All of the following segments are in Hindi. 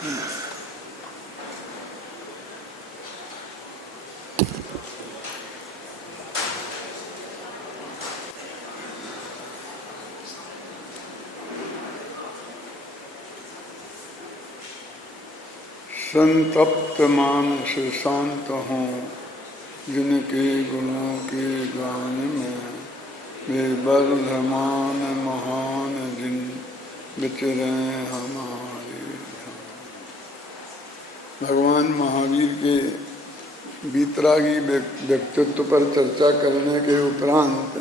संतप्त मानस शांत हों, जिनके गुणों के गान में वे वर्धमान महान जिन विचरे हमारे। भगवान महावीर के वीतरागी व्यक्तित्व पर चर्चा करने के उपरांत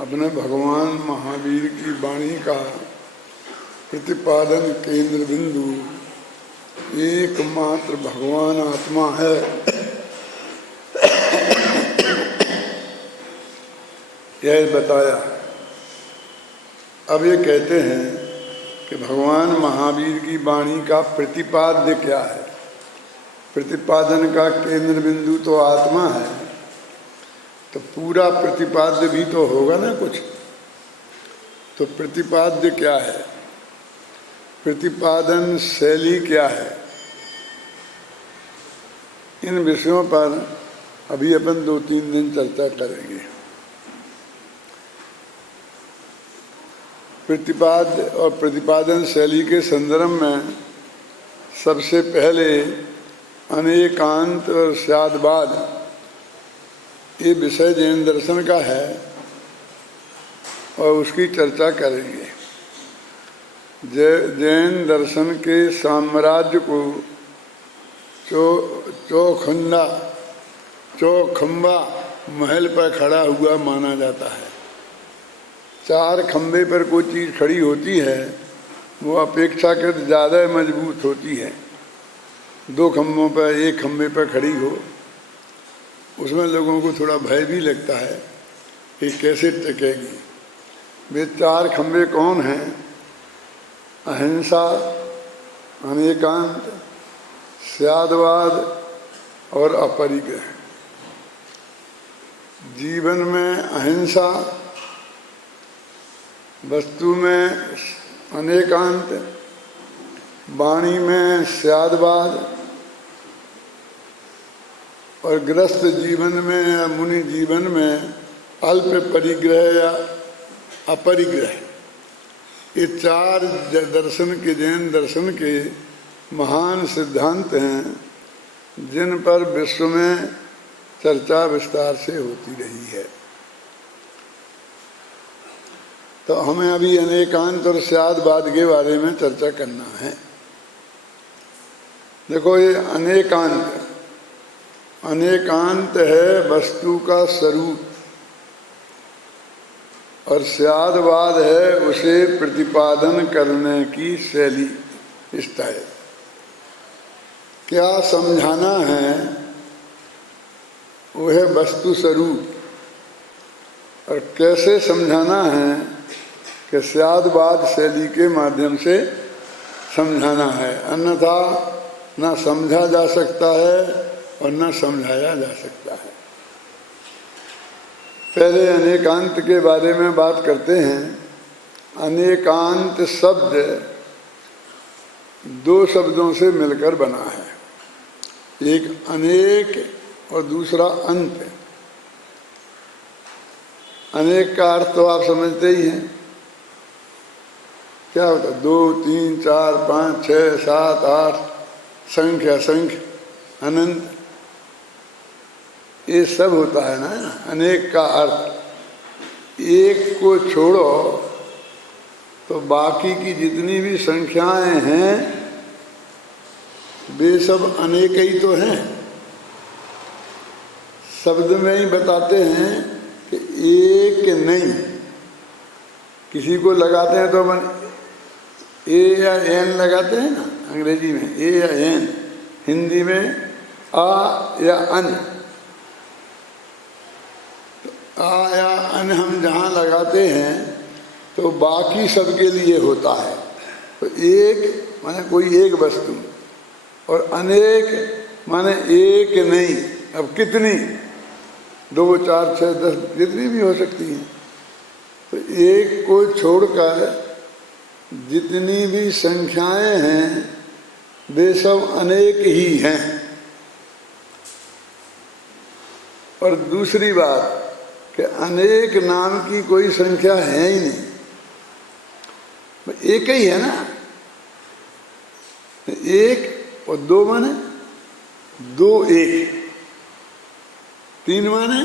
अपने भगवान महावीर की वाणी का प्रतिपादन केंद्र बिंदु एकमात्र भगवान आत्मा है, यह बताया। अब ये कहते हैं कि भगवान महावीर की वाणी का प्रतिपाद्य क्या है। प्रतिपादन का केंद्र बिंदु तो आत्मा है, तो पूरा प्रतिपाद्य भी तो होगा ना कुछ। तो प्रतिपाद्य क्या है, प्रतिपादन शैली क्या है, इन विषयों पर अभी अपन 2-3 दिन चर्चा करेंगे। प्रतिपाद्य और प्रतिपादन शैली के संदर्भ में सबसे पहले अनेकांत और स्यादवाद ये विषय जैन दर्शन का है और उसकी चर्चा करेंगे। जैन दर्शन के साम्राज्य को चौखंबा महल पर खड़ा हुआ माना जाता है। 4 खंबे पर कोई चीज़ खड़ी होती है वो अपेक्षाकृत ज़्यादा मजबूत होती है। 2 खंभों पर, 1 खंबे पर खड़ी हो, उसमें लोगों को थोड़ा भय भी लगता है कि कैसे टिकेगी। वे 4 खंबे कौन हैं? अहिंसा, अनेकांत, स्यादवाद और अपरिग्रह। जीवन में अहिंसा, वस्तु में अनेकांत, वाणी में स्यादवाद और गृहस्थ जीवन में या मुनि जीवन में अल्प परिग्रह या अपरिग्रह। ये 4 दर्शन के, जैन दर्शन के महान सिद्धांत हैं जिन पर विश्व में चर्चा विस्तार से होती रही है। तो हमें अभी अनेकांत और स्यादवाद के बारे में चर्चा करना है। देखो, ये अनेकांत है वस्तु का स्वरूप और स्यादवाद है उसे प्रतिपादन करने की शैली, स्टाइल। क्या समझाना है वो है वस्तु स्वरूप, और कैसे समझाना है कि स्यादवाद शैली के माध्यम से समझाना है, अन्यथा न समझा जा सकता है और न समझाया जा सकता है। पहले अनेकांत के बारे में बात करते हैं। अनेकांत शब्द 2 शब्दों से मिलकर बना है, एक अनेक और दूसरा अंत। अनेक का अर्थ तो आप समझते ही हैं, क्या होता है? 2, 3, 4, 5, 6, 7, 8, संख्य, असंख्य, अनंत, ये सब होता है ना। अनेक का अर्थ एक को छोड़ो तो बाकी की जितनी भी संख्याएं हैं वे सब अनेक ही तो हैं। शब्द में ही बताते हैं कि एक नहीं। किसी को लगाते हैं तो अपन ए या एन लगाते हैं ना, अंग्रेजी में ए या एन, हिंदी में आ या अन। आ या अन हम जहाँ लगाते हैं तो बाकी सबके लिए होता है। तो एक माने कोई एक वस्तु और अनेक माने एक नहीं। अब कितनी? 2, 4, 6, 10 जितनी भी हो सकती हैं। तो एक को छोड़कर जितनी भी संख्याएं हैं वे सब अनेक ही हैं। और दूसरी बात कि अनेक नाम की कोई संख्या है ही नहीं, एक ही है ना। एक और दो माने दो एक, तीन माने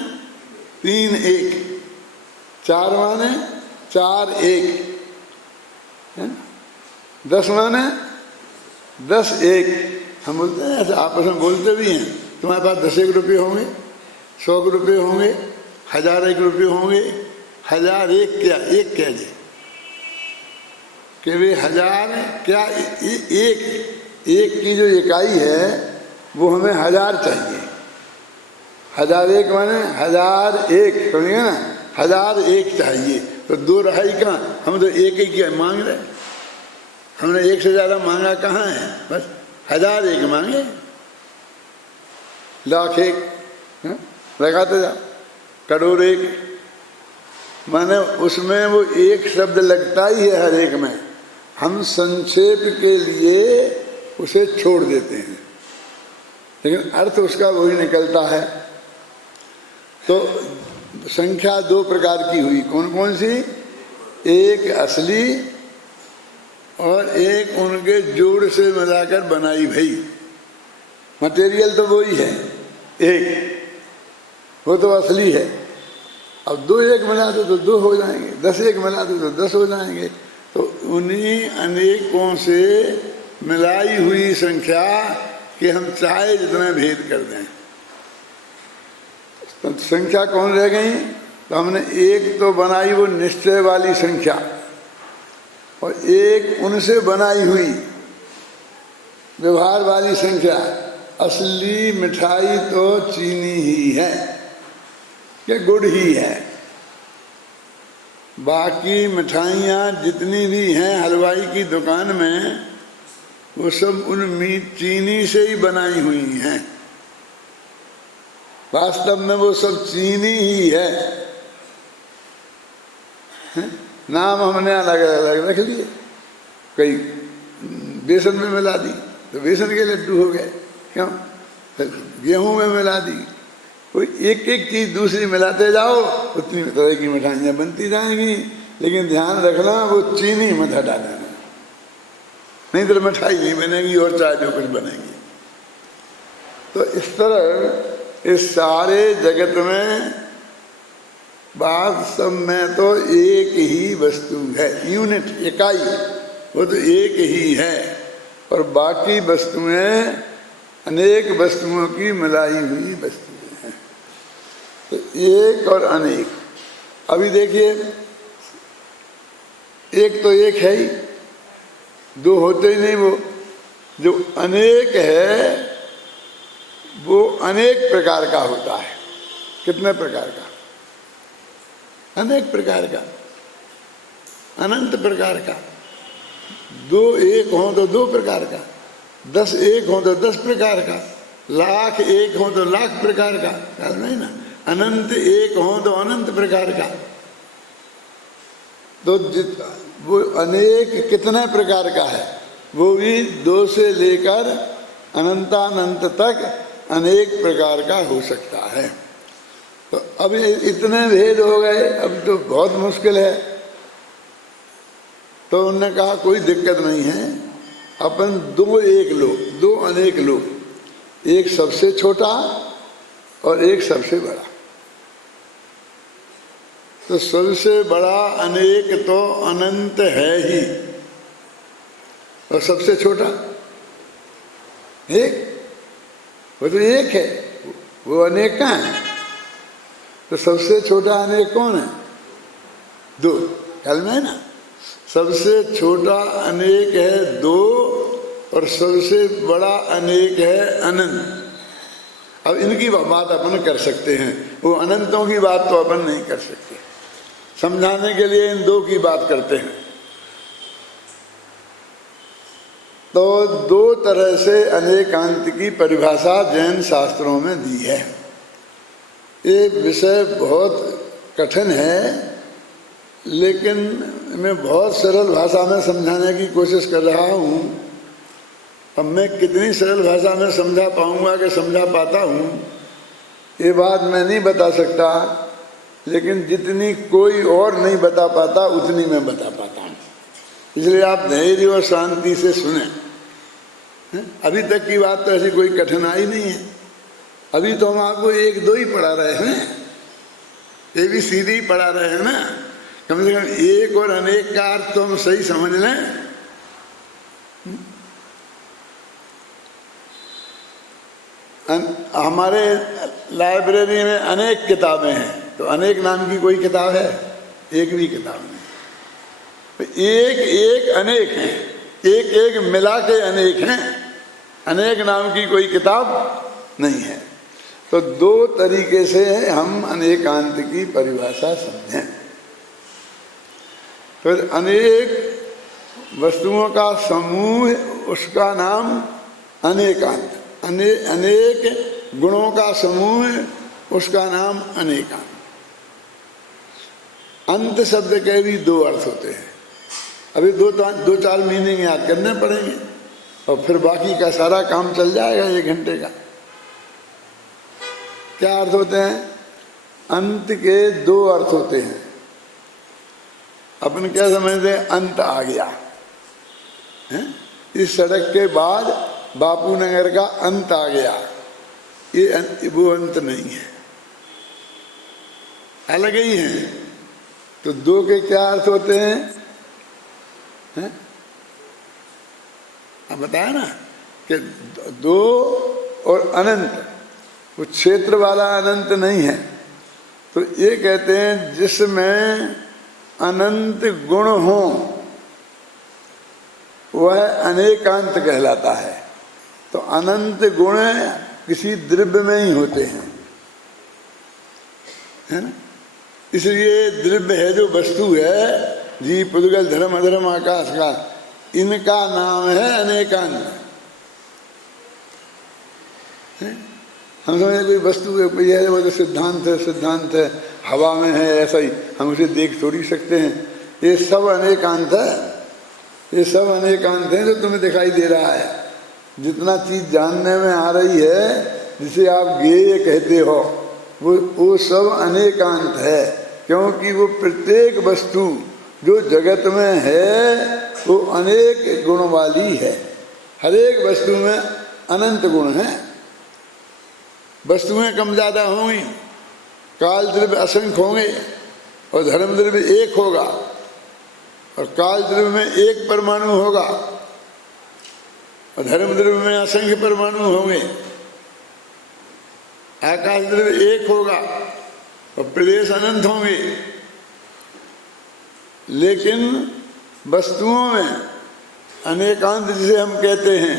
तीन एक, चार माने चार एक, है ना? 10 माने 10 एक। हम बोलते हैं ऐसे, आपस में बोलते भी हैं, तुम्हारे पास 10 एक रुपये होंगे, 100 रुपये होंगे, 1000 एक रुपये होंगे। 1000 एक क्या, एक क्या जी कि वे 1000 क्या, एक की जो इकाई है वो हमें 1000 चाहिए। 1000 एक माने 1000 एक, समझिए ना, 1000 एक चाहिए। तो 2 रहाई कहाँ, हम तो एक ही क्या मांग रहे, हमने एक से ज़्यादा मांगा कहाँ है, बस 1000 एक मांगे, लाख एक लगाते जा, करोड़ एक, माने उसमें वो एक शब्द लगता ही है हर एक में। हम संक्षेप के लिए उसे छोड़ देते हैं, लेकिन अर्थ उसका वही निकलता है। तो संख्या 2 प्रकार की हुई, कौन कौन सी? एक असली और एक उनके जोड़ से मिलाकर बनाई भई। मटेरियल तो वही है एक, वो तो असली है। अब 2 एक मिला दो तो 2 हो जाएंगे, 10 एक मिला दो तो 10 हो जाएंगे। तो उन्हीं अनेकों से मिलाई हुई संख्या कि हम चाहे जितना भेद कर दें, तो संख्या कौन रह गई? तो हमने एक तो बनाई वो निश्चय वाली संख्या, और एक उनसे बनाई हुई व्यवहार वाली संख्या। असली मिठाई तो चीनी ही है कि गुड़ ही है। बाकी मिठाइयाँ जितनी भी हैं हलवाई की दुकान में, वो सब उन चीनी से ही बनाई हुई हैं। वास्तव में वो सब चीनी ही है, नाम हमने अलग अलग रख लिए। कई बेसन में मिला दी तो बेसन के लड्डू हो गए, क्यों? गेहूं में मिला दी। कोई एक एक चीज़ दूसरी मिलाते जाओ, उतनी तरह की मिठाइयाँ बनती जाएंगी। लेकिन ध्यान रखना वो चीनी मत हटा देना, नहीं तो मिठाई नहीं बनेगी और चाहे जो कुछ बनेगी। तो इस तरह इस सारे जगत में बात सब में तो एक ही वस्तु है, यूनिट, इकाई, वो तो एक ही है। और बाकी वस्तुएं अनेक वस्तुओं की मिलाई हुई वस्तुएं हैं। तो एक और अनेक, अभी देखिए एक तो एक है ही, 2 होते ही नहीं। वो जो अनेक है वो अनेक प्रकार का होता है। कितने प्रकार का? अनेक प्रकार का, अनंत प्रकार का। 2 एक हो तो 2 प्रकार का, 10 एक हो तो 10 प्रकार का, लाख एक हो तो लाख प्रकार का, नहीं ना। अनंत एक हो तो अनंत प्रकार का। तो वो अनेक कितने प्रकार का है? वो भी 2 से लेकर अनंतानंत तक अनेक प्रकार का हो सकता है। तो अब इतने भेद हो गए, अब तो बहुत मुश्किल है। तो उन्होंने कहा कोई दिक्कत नहीं है, अपन 2 एक लो, 2 अनेक लो, एक सबसे छोटा और एक सबसे बड़ा। तो सबसे बड़ा अनेक तो अनंत है ही, और सबसे छोटा एक, वो तो एक है, वो अनेक कहाँ है? तो सबसे छोटा अनेक कौन है? 2, ख्याल में है ना। सबसे छोटा अनेक है 2 और सबसे बड़ा अनेक है अनंत। अब इनकी बात अपन कर सकते हैं, वो अनंतों की बात तो अपन नहीं कर सकते। समझाने के लिए इन 2 की बात करते हैं। तो 2 तरह से अनेकांत की परिभाषा जैन शास्त्रों में दी है। ये विषय बहुत कठिन है, लेकिन मैं बहुत सरल भाषा में समझाने की कोशिश कर रहा हूँ। अब मैं कितनी सरल भाषा में समझा पाऊंगा कि समझा पाता हूँ ये बात मैं नहीं बता सकता, लेकिन जितनी कोई और नहीं बता पाता उतनी मैं बता पाता हूँ। इसलिए आप धैर्य और शांति से सुने। अभी तक की बात तो ऐसी कोई कठिनाई नहीं है। अभी तो हम आपको एक दो ही पढ़ा रहे हैं, ये भी सीधे ही पढ़ा रहे हैं ना। कम से कम एक और अनेक का अर्थ तो हम सही समझ लें। हमारे लाइब्रेरी में अनेक किताबें हैं, तो अनेक नाम की कोई किताब है? एक भी किताब नहीं। तो एक एक अनेक हैं, एक एक मिला के अनेक हैं, अनेक नाम की कोई किताब नहीं है। तो दो तरीके से हम अनेकांत की परिभाषा समझें। फिर अनेक वस्तुओं का समूह, उसका नाम अनेकांत। अनेक गुणों का समूह, उसका नाम अनेकांत। अंत शब्द के भी दो अर्थ होते हैं। अभी दो चार मीनिंग याद करने पड़ेंगे और फिर बाकी का सारा काम चल जाएगा 1 घंटे का। क्या अर्थ होते हैं? अंत के 2 अर्थ होते हैं। अपन क्या समझते हैं? अंत आ गया है? इस सड़क के बाद बापू नगर का अंत आ गया, ये वो अंत नहीं है, अलग ही है। तो 2 के क्या अर्थ होते हैं? अब बताया ना कि 2 और अनंत, वो क्षेत्र वाला अनंत नहीं है। तो ये कहते हैं जिसमें अनंत गुण हो वह अनेकांत कहलाता है। तो अनंत गुण किसी द्रव्य में ही होते हैं, है ना। इसलिए द्रव्य है जो वस्तु है, जी पुद्गल धर्म अधर्म आकाश का, इनका नाम है अनेकांत। हम समझे कोई वस्तु है वो तो सिद्धांत है, हवा में है, ऐसा ही हम उसे देख थोड़ी सकते हैं। ये सब अनेकांत है, ये सब अनेकांत है जो तुम्हें दिखाई दे रहा है। जितना चीज जानने में आ रही है, जिसे आप ज्ञेय कहते हो, वो सब अनेकांत है। क्योंकि वो प्रत्येक वस्तु जो जगत में है वो अनेक गुण वाली है। हर एक वस्तु में अनंत गुण हैं। वस्तुएं कम ज़्यादा होंगी, काल द्रव्य असंख्य होंगे और धर्म द्रव्य एक होगा, और काल द्रव्य में एक परमाणु होगा और धर्म द्रव्य में असंख्य परमाणु होंगे। आकाश द्रव्य एक होगा और प्रदेश अनंत होंगे। लेकिन वस्तुओं में अनेकांत जिसे हम कहते हैं,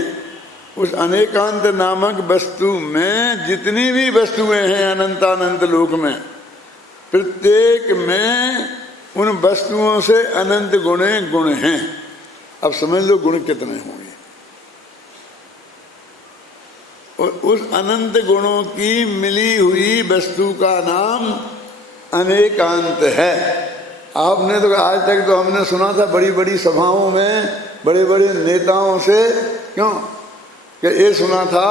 उस अनेकांत नामक वस्तु में जितनी भी वस्तुएं हैं अनंतानंत लोक में, प्रत्येक में उन वस्तुओं से अनंत गुण हैं। अब समझ लो गुण कितने होंगे। और उस अनंत गुणों की मिली हुई वस्तु का नाम अनेकांत है। आपने तो आज तक तो हमने सुना था बड़ी बड़ी सभाओं में बड़े बड़े नेताओं से, क्यों कि ये सुना था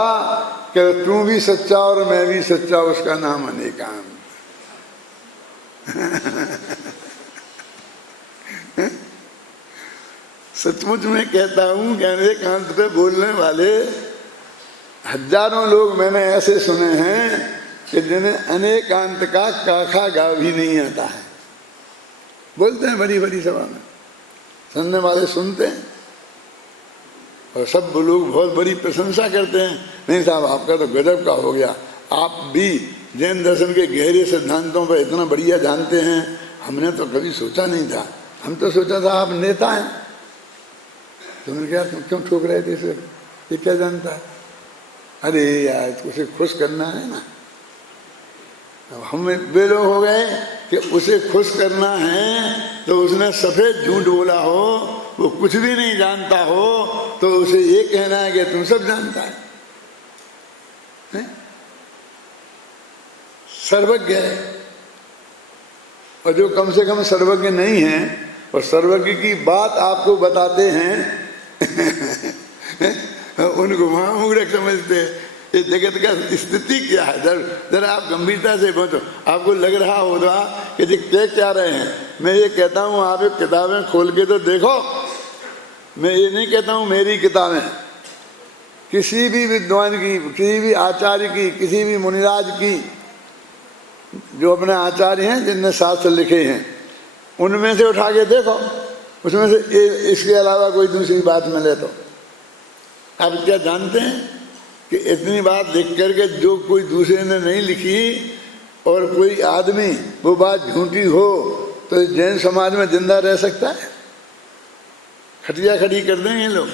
कि तू भी सच्चा और मैं भी सच्चा, उसका नाम अनेकांत। सचमुच में कहता हूं कि अनेकांत पे बोलने वाले हजारों लोग मैंने ऐसे सुने हैं कि जिन्हें अनेकांत का काखा गा भी नहीं आता है। बोलते हैं बड़ी बड़ी सभा में, सुनने वाले सुनते हैं और सब लोग बहुत बड़ी प्रशंसा करते हैं। नहीं साहब, आपका तो गजब का हो गया, आप भी जैन दर्शन के गहरे सिद्धांतों पर इतना बढ़िया जानते हैं, हमने तो कभी सोचा नहीं था। हम तो सोचा था आप नेता हैं। तुमने क्या, तुम क्यों ठोक रहे थे इसे, ये क्या जानता है? अरे यार, उसे खुश करना है ना। अब हम वे लोग हो गए कि उसे खुश करना है तो उसने सफेद झूठ बोला हो, वो कुछ भी नहीं जानता हो, तो उसे ये कहना है कि तुम सब जानता है? सर्वज्ञ है। और जो कम से कम सर्वज्ञ नहीं है और सर्वज्ञ की बात आपको बताते हैं उनको महामूढ़ समझते हैं। ये जगत का स्थिति क्या है? जरा आप गंभीरता से पहुँचो। आपको लग रहा होगा कि जी क्या रहे हैं। मैं ये कहता हूँ आप एक किताबें खोल के तो देखो। मैं ये नहीं कहता हूँ मेरी किताबें, किसी भी विद्वान की, किसी भी आचार्य की, किसी भी मुनिराज की, जो अपने आचार्य हैं जिनने शास्त्र लिखे हैं, उनमें से उठा के देखो, उसमें से इसके अलावा कोई दूसरी बात मिले तो। आप क्या जानते हैं कि इतनी बात लिख करके जो कोई दूसरे ने नहीं लिखी और कोई आदमी वो बात झूठी हो तो जैन समाज में जिंदा रह सकता है? खटिया खड़ी कर देंगे लोग।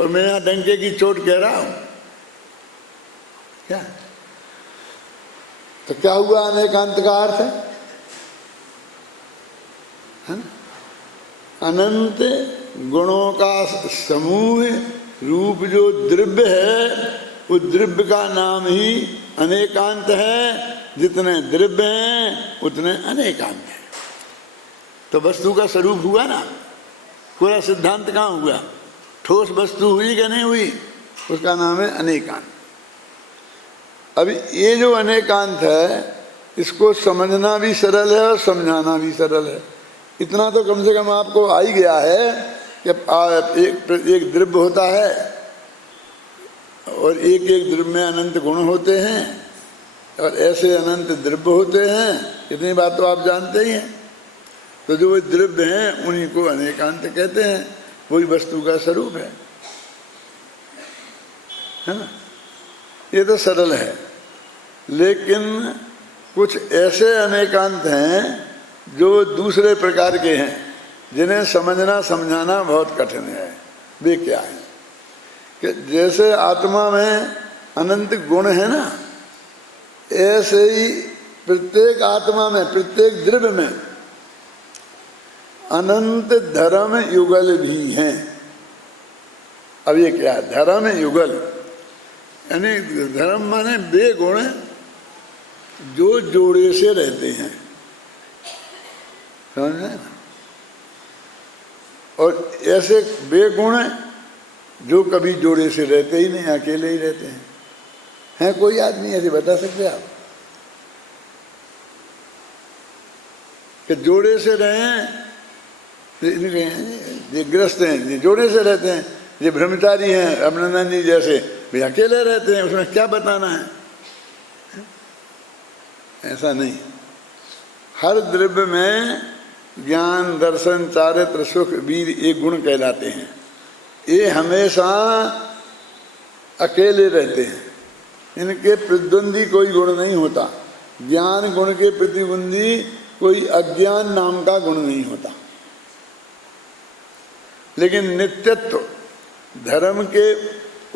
और मैं यहाँ डंके की चोट कह रहा हूँ क्या? तो क्या हुआ अनेकांत का अर्थ है ना? अनंत गुणों का समूह रूप जो द्रव्य है, उस द्रव्य का नाम ही अनेकांत है। जितने द्रव्य हैं उतने अनेकांत हैं। तो वस्तु का स्वरूप हुआ ना, पूरा सिद्धांत कहाँ हुआ? ठोस वस्तु हुई कि नहीं हुई? उसका नाम है अनेकांत। अभी ये जो अनेकांत है, इसको समझना भी सरल है और समझाना भी सरल है। इतना तो कम से कम आपको आ ही गया है कि एक द्रव्य होता है और एक एक द्रव्य में अनंत गुण होते हैं और ऐसे अनंत द्रव्य होते हैं। इतनी बात तो आप जानते ही हैं। तो जो वो द्रव्य हैं उन्हीं को अनेकांत कहते हैं। वही वस्तु का स्वरूप है ना? ये तो सरल है। लेकिन कुछ ऐसे अनेकांत हैं जो दूसरे प्रकार के हैं, जिन्हें समझना समझाना बहुत कठिन है। वे क्या है कि जैसे आत्मा में अनंत गुण है ना, ऐसे ही प्रत्येक आत्मा में, प्रत्येक द्रव्य में अनंत धर्म युगल भी हैं। अब ये क्या है? धर्म युगल यानी धर्म माने वे गुण जो जोड़े से रहते हैं, समझ में? और ऐसे वे गुण जो कभी जोड़े से रहते ही नहीं, अकेले ही रहते हैं। हैं कोई आदमी ऐसे बता सकते आप कि जोड़े से रहे? ये ग्रस्त हैं, ये जोड़े से रहते हैं। ये ब्रह्मचारी हैं, अभिनंदन जी जैसे, वे अकेले रहते हैं। उसमें क्या बताना है? ऐसा नहीं। हर द्रव्य में ज्ञान, दर्शन, चारित्र, सुख, वीर ये गुण कहलाते हैं। ये हमेशा अकेले रहते हैं। इनके प्रतिद्वंदी कोई गुण नहीं होता। ज्ञान गुण के प्रतिद्वंदी कोई अज्ञान नाम का गुण नहीं होता। लेकिन नित्यत्व, धर्म के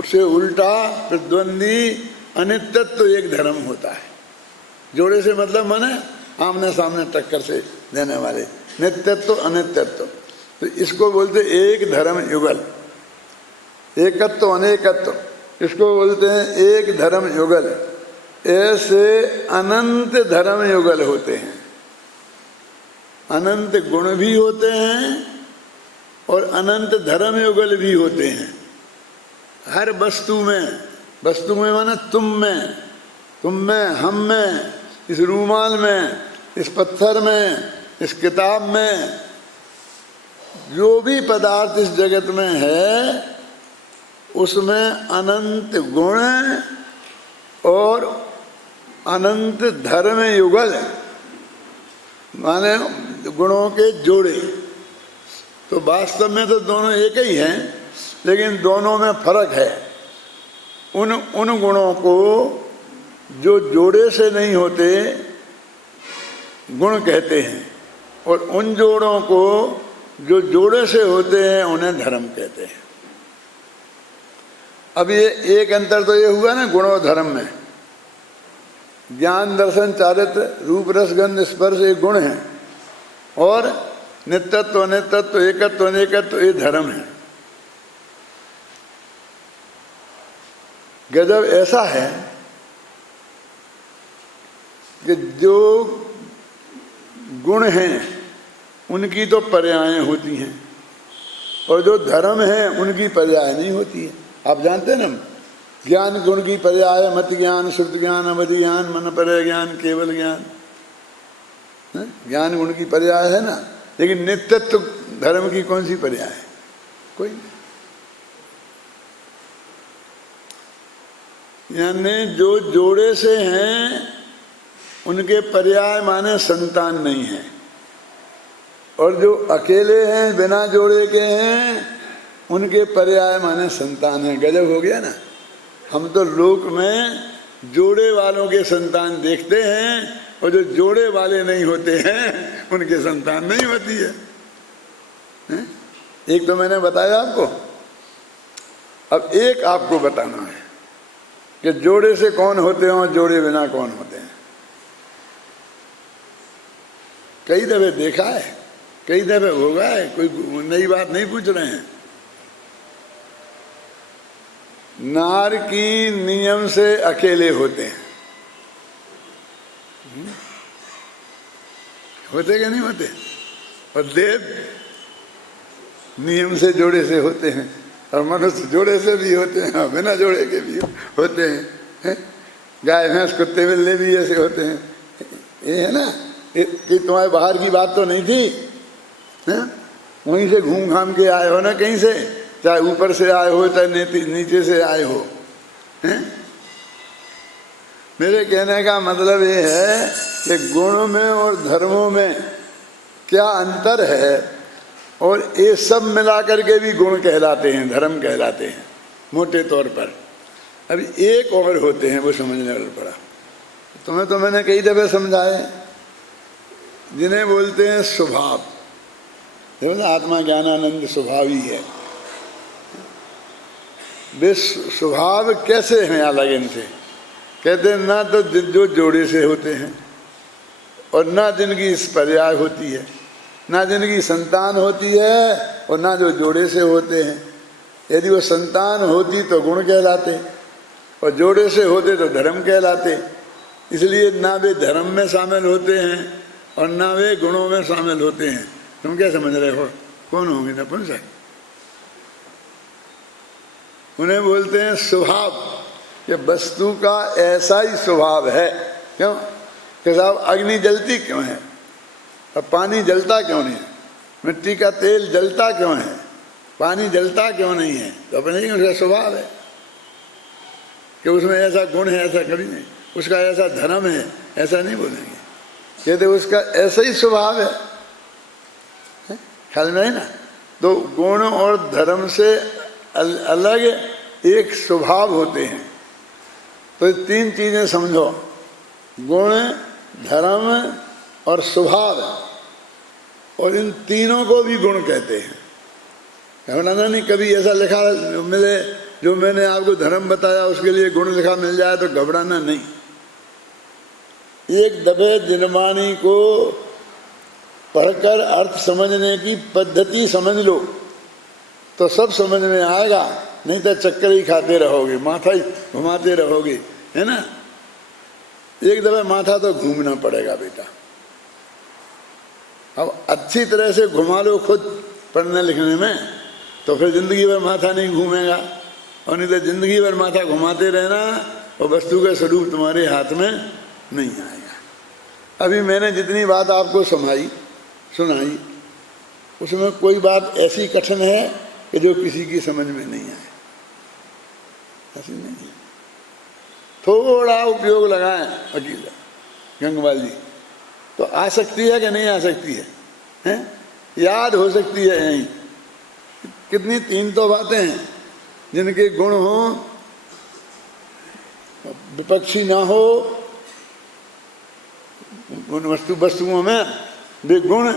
उसे उल्टा प्रतिद्वंदी अनित्यत्व एक धर्म होता है। जोड़े से मतलब माने आमने सामने टक्कर से देने वाले। नित्यत्व, अनित्यत्व, तो इसको बोलते एक धर्म युगल। एकत्व, अनेकत्व, इसको बोलते हैं एक धर्म युगल। ऐसे अनंत धर्म युगल होते हैं। अनंत गुण भी होते हैं और अनंत धर्म युगल भी होते हैं। हर वस्तु में, वस्तु में माने तुम में, हम में, इस रूमाल में, इस पत्थर में, इस किताब में, जो भी पदार्थ इस जगत में है उसमें अनंत गुण और अनंत धर्म युगल माने गुणों के जोड़े। तो वास्तव में तो दोनों एक ही हैं, लेकिन दोनों में फर्क है। उन गुणों को जो जोड़े से नहीं होते गुण कहते हैं, और उन जोड़ों को जो जोड़े से होते हैं उन्हें धर्म कहते हैं। अब ये एक अंतर तो ये हुआ ना गुण और धर्म में। ज्ञान, दर्शन, चारित्र, रूप, रस, गंध, स्पर्श एक गुण है, और नित्यत्व, अनित्यत्व, एकत्व, अनेकत्व ये धर्म है। गजब ऐसा है कि जो गुण हैं उनकी तो पर्यायें होती हैं और जो धर्म है उनकी पर्याय नहीं होती है। आप जानते हैं ना, ज्ञान गुण की पर्याय मत ज्ञान, शुद्ध ज्ञान, अवधि ज्ञान, मन पर ज्ञान, केवल ज्ञान। ज्ञान गुण की पर्याय है ना, लेकिन नित्यत्व धर्म की कौन सी पर्याय है? कोई नहीं। यानी जो जोड़े से हैं उनके पर्याय माने संतान नहीं है, और जो अकेले हैं बिना जोड़े के हैं उनके पर्याय माने संतान है। गजब हो गया ना। हम तो लोक में जोड़े वालों के संतान देखते हैं, और जो जोड़े वाले नहीं होते हैं उनके संतान नहीं होती है। एक तो मैंने बताया आपको, अब एक आपको बताना है कि जोड़े से कौन होते हैं और जोड़े बिना कौन होते हैं। कई दफे देखा है, कई दफे होगा है, कोई नई बात नहीं पूछ रहे हैं। नार की नियम से अकेले होते हैं, होते क्या नहीं होते? और देव नियम से जोड़े से होते हैं, और मनुष्य जोड़े से भी होते हैं और बिना जोड़े के भी होते हैं। गाय भैंस कुत्ते बिल्ली भी ऐसे होते हैं। ये है ना कि तुम्हारे बाहर की बात तो नहीं थी, है? वहीं से घूम घाम के आए हो ना कहीं से, चाहे ऊपर से आए हो चाहे नीचे से आए हो, हैं? मेरे कहने का मतलब ये है कि गुणों में और धर्मों में क्या अंतर है, और ये सब मिला करके भी गुण कहलाते हैं, धर्म कहलाते हैं मोटे तौर पर। अभी एक और होते हैं, वो समझने वाला पड़ा। तुम्हें तो मैंने कई दफे समझाए, जिन्हें बोलते हैं स्वभाव। देखो ना, आत्मा ज्ञानानंद स्वभाव ही है। वे स्वभाव कैसे हैं अलग इनसे? कहते हैं ना तो जो जोड़े से होते हैं, और ना जिनकी इस पर्याय होती है, ना जिनकी संतान होती है, और ना जो जोड़े से होते हैं। यदि वो संतान होती तो गुण कहलाते, और जोड़े से होते तो धर्म कहलाते। इसलिए ना वे धर्म में शामिल होते हैं और ना वे गुणों में शामिल होते हैं। तुम क्या समझ रहे हो? कौन होंगे नपुंसक? उन्हें बोलते हैं स्वभाव, कि वस्तु का ऐसा ही स्वभाव है। क्यों कि साहब अग्नि जलती क्यों है, और पानी जलता क्यों नहीं है? मिट्टी का तेल जलता क्यों है, पानी जलता क्यों नहीं है? तो अपने ही उसका स्वभाव है कि उसमें ऐसा गुण है, ऐसा कभी नहीं। उसका ऐसा धर्म है, ऐसा नहीं बोलेंगे। कहते उसका ऐसा ही स्वभाव है। ख्याल में है ना? तो गुण और धर्म से अलग एक स्वभाव होते हैं। तो तीन चीजें समझो, गुण, धर्म और स्वभाव, और इन तीनों को भी गुण कहते हैं। घबराना नहीं, कभी ऐसा लिखा मिले जो मैंने आपको धर्म बताया उसके लिए गुण लिखा मिल जाए तो घबराना नहीं। एक दफे जिनवाणी को पढ़कर अर्थ समझने की पद्धति समझ लो तो सब समझ में आएगा, नहीं तो चक्कर ही खाते रहोगे, माथा ही घुमाते रहोगे, है ना? एक दफे माथा तो घूमना पड़ेगा बेटा। अब अच्छी तरह से घुमा लो खुद पढ़ने लिखने में, तो फिर जिंदगी भर माथा नहीं घूमेगा। और नहीं तो जिंदगी भर माथा घुमाते रहना और वस्तु का स्वरूप तुम्हारे हाथ में नहीं आएगा। अभी मैंने जितनी बात आपको सुनाई उसमें कोई बात ऐसी कठिन है कि जो किसी की समझ में नहीं आए, ऐसी नहीं है। थोड़ा उपयोग लगाएं वकील गंगवाल जी तो आ सकती है कि नहीं आ सकती है, हैं? याद हो सकती है यहीं। कितनी तीन तो बातें हैं जिनके गुण हो, विपक्षी ना हो उन वस्तुओं में वे गुण,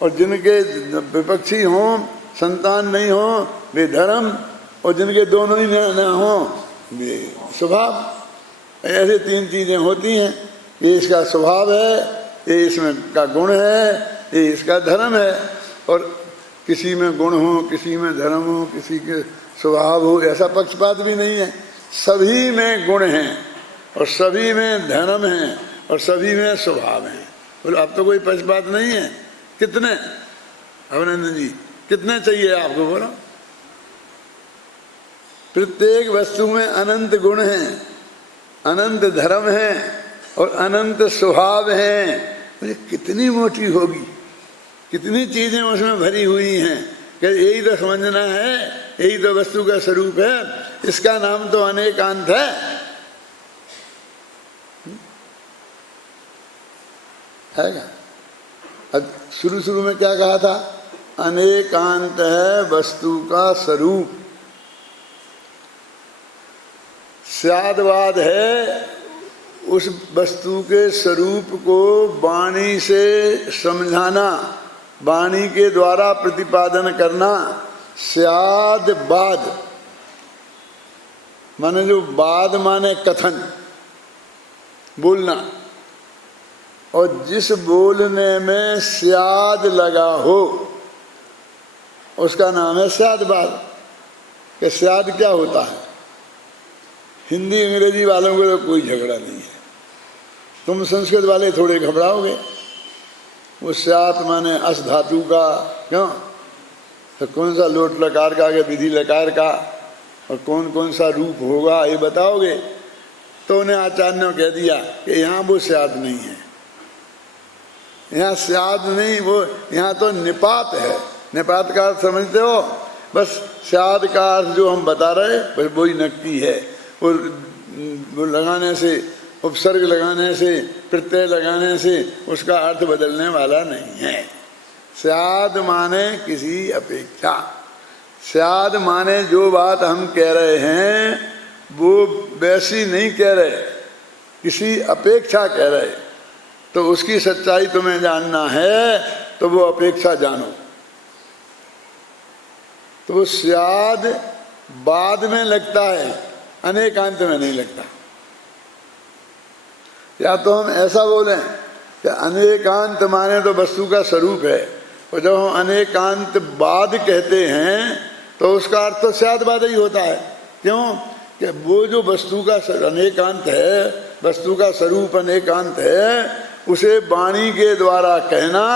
और जिनके विपक्षी हों, संतान नहीं हो वे धर्म, और जिनके दोनों ही ना हो वे स्वभाव। ऐसे तीन चीजें होती हैं। ये इसका स्वभाव है, ये इसमें का गुण है, ये इसका धर्म है। और किसी में गुण हो, किसी में धर्म हो, किसी के स्वभाव हो, ऐसा पक्षपात भी नहीं है। सभी में गुण हैं और सभी में धर्म है और सभी में स्वभाव है। बोलो अब तो कोई पक्षपात नहीं है। कितने अभिनंदन जी, कितने चाहिए आपको? बोलो प्रत्येक वस्तु में अनंत गुण हैं, अनंत धर्म हैं और अनंत स्वभाव हैं। मुझे कितनी मोटी होगी, कितनी चीजें उसमें भरी हुई हैं कि यही तो समझना है, यही तो वस्तु का स्वरूप है। इसका नाम तो अनेकांत है क्या? अब शुरू में क्या कहा था? अनेकांत है वस्तु का स्वरूप। स्यादवाद है उस वस्तु के स्वरूप को वाणी से समझाना, वाणी के द्वारा प्रतिपादन करना। स्यादवाद माने जो वाद माने कथन, बोलना, और जिस बोलने में स्याद लगा हो उसका नाम है स्यादवाद। कि स्याद क्या होता है? हिंदी अंग्रेजी वालों को तो कोई झगड़ा नहीं है, तुम संस्कृत वाले थोड़े घबराओगे। वो स्यात माने अस धातु का, क्यों? तो कौन सा लोट लकार का कि विधि लकार का, और कौन कौन सा रूप होगा ये बताओगे। तो उन्हें आचार्य ने कह दिया कि यहाँ वो स्याद नहीं है, यहाँ स्याद नहीं, वो यहाँ तो निपात है। निपात का अर्थ समझते हो? बस स्याद का अर्थ जो हम बता रहे बस वही नकती है। वो लगाने से, उपसर्ग लगाने से, प्रत्यय लगाने से उसका अर्थ बदलने वाला नहीं है। स्याद माने किसी अपेक्षा, स्याद माने जो बात हम कह रहे हैं वो वैसी नहीं कह रहे, किसी अपेक्षा कह रहे। तो उसकी सच्चाई तुम्हें जानना है तो वो अपेक्षा जानो। तो वो स्याद बाद में लगता है, अनेकांत में नहीं लगता। या तो हम ऐसा बोलें कि अनेकांत माने तो वस्तु का स्वरूप है, और जब हम अनेकांत बाद कहते हैं तो उसका अर्थ तो स्यादवाद ही होता है। क्यों? कि वो जो वस्तु का अनेकांत है, वस्तु का स्वरूप अनेकांत है, उसे वाणी के द्वारा कहना